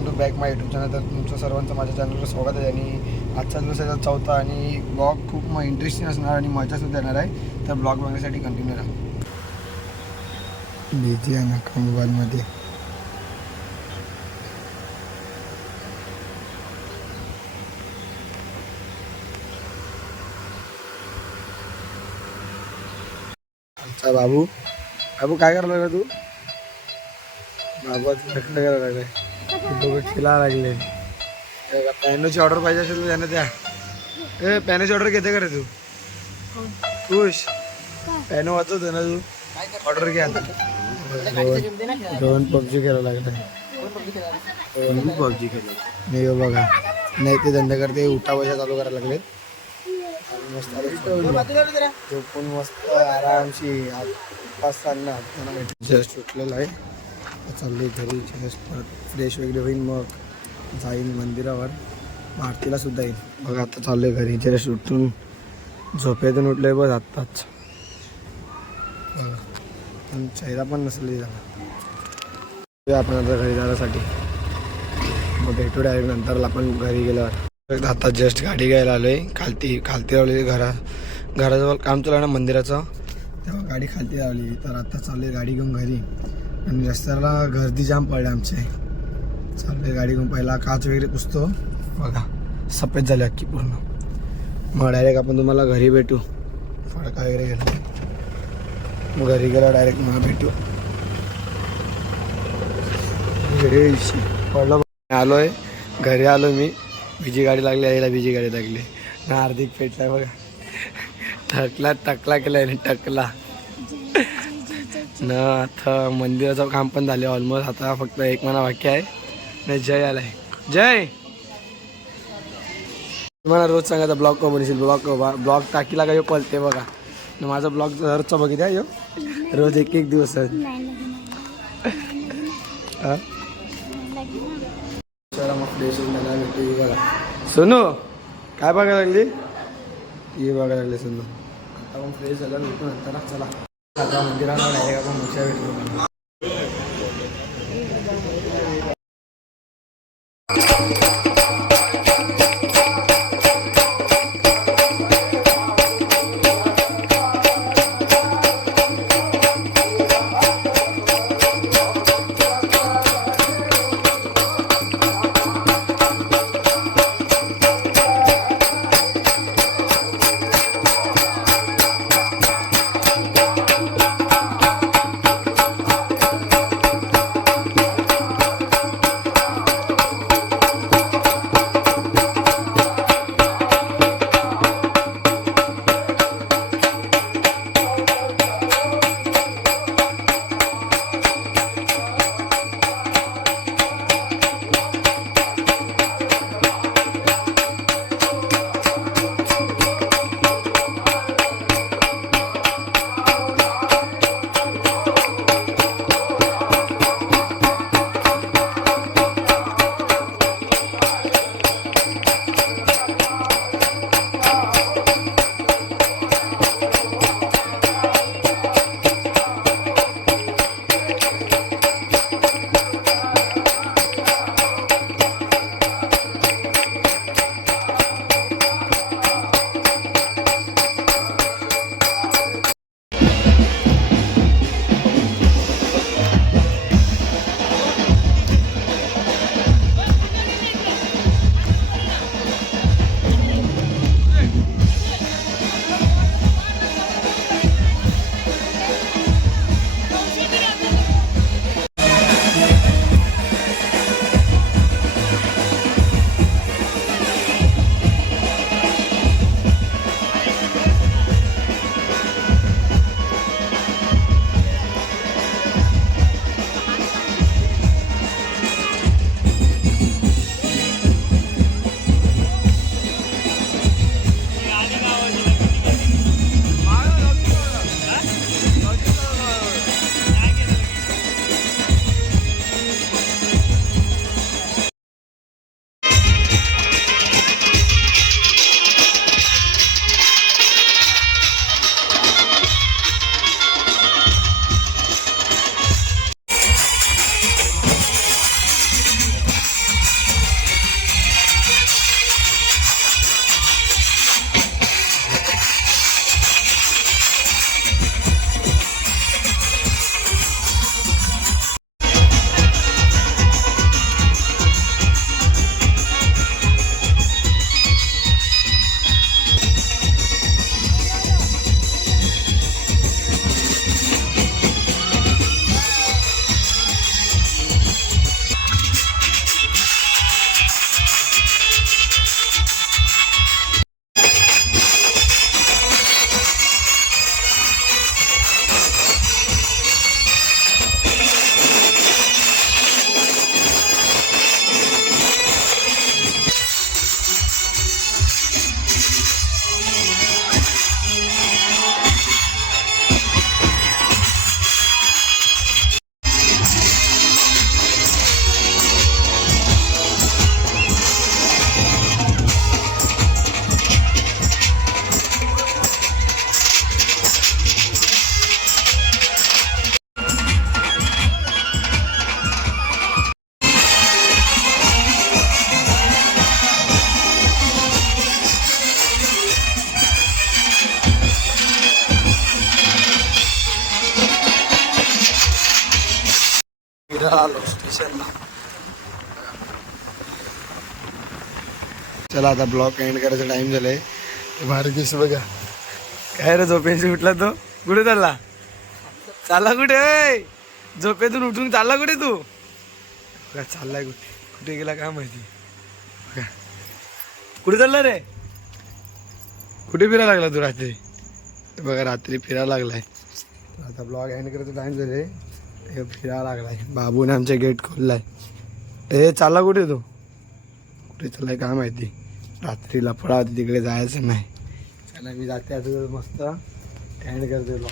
Welcome to back my YouTube channel. तर तुमचं सर्वांचं माझ्या चॅनलवर स्वागत आहे. आणि आजचा दिवस आहे चौथा आणि ब्लॉग खूप इंटरेस्टिंग असणार आणि मजासुद्धा येणार आहे. तर ब्लॉग बघण्यासाठी कंटिन्यू राहा. बिझी आहे ना मोबाईलमध्ये. आमचा बाबू बाबू काय करायला लागला तू? बाबाचं लग्न करायला लागलाय. दोघं खिला लागले. पॅनोची ऑर्डर पाहिजे असेल तर त्यांना द्या. ए पॅनोची ऑर्डर घेते का रे तू? खुश पॅनो वाचवतो ना तू? ऑर्डर घ्या. दोन पबजी खेळायला लागलाय. पबजी खेळ नाही हो बघा. नाही ते धंदा करते उठा पैसा चालू करायला लागले. झोपून मस्त आरामशी असताना जस्ट उठलेलं आहे. चालले घरी फ्रेश वगैरे होईल मग जाईन मंदिरावर. आरतीला सुद्धा येईल. बघा आता चाललोय घरी. जस्ट उठून झोपेतून उठलोय बघ आत्ताच. बघा चेहरा पण नसले झाला. आपण आता घरी जाण्यासाठी मग भेटू डायरेक्ट नंतर आपण घरी गेल्यावर. आता जस्ट गाडी घ्यायला आलोय. खालती लावली घराजवळ काम चालू आहे ना मंदिराचं, तेव्हा गाडी खालती लावली. तर आता चाललोय गाडी घेऊन घरी. आणि रस्त्याला गर्दी जाम पडले आमचे. चाललोय गाडी घेऊन. पहिला काच वगैरे पुसतो. बघा सफेद झाली अख्खी पूर्ण. मग डायरेक्ट आपण तुम्हाला घरी भेटू. फडका वगैरे गेला मग घरी गेला डायरेक्ट मला भेटू. पडलं आलोय घरी. आलो मी. बिजी गाडी लागली. यायला बिजी गाडी लागली ना. हार्दिक पेटलाय बघा. टकला केलाय टकला ना. आता मंदिराचं काम पण झाले ऑलमोस्ट. आता फक्त एक महिना बाकी आहे. नाही जय आलाय. जय तुम्हाला रोज सांगायचा ब्लॉग का बनशील. ब्लॉग टाकीला का पळते बघा. माझा ब्लॉग दरचा बघितला यो रोज एक दिवस. चला मग फ्रेश झाला भेटू. बघा सोनू काय बघायला लागली? ये बघायला लागले सोनू. आता मग फ्रेश झाला भेटू नंतर. चला आता मंदिराला डायरेक्ट आपण मोठ्या भेटू. चला आता ब्लॉग एंड करायचा टाइम झालाय. भारी दिस बघा. काय रे झोपेशी उठला तो? कुठे चालला? चालला कुठे? झोपेतून उठून चालला कुठे तू? बघा चाललाय कुठे, कुठे गेला काय माहिती. बघा कुठे चालला रे? कुठे फिरायला लागला तू रात्री? बघा रात्री फिरायला लागलाय. आता ब्लॉग एंड करायचा टाइम झाले. हे फिरायला लागलाय. बाबूने आमच्या गेट खोललाय. ए चालला कुठे तू? कुठे चाललाय काय माहिती. रात्री लफडा होती तिकडे जायचं नाही. चला मी जाते आता मस्त एंड करते ब्लॉग.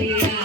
Yeah.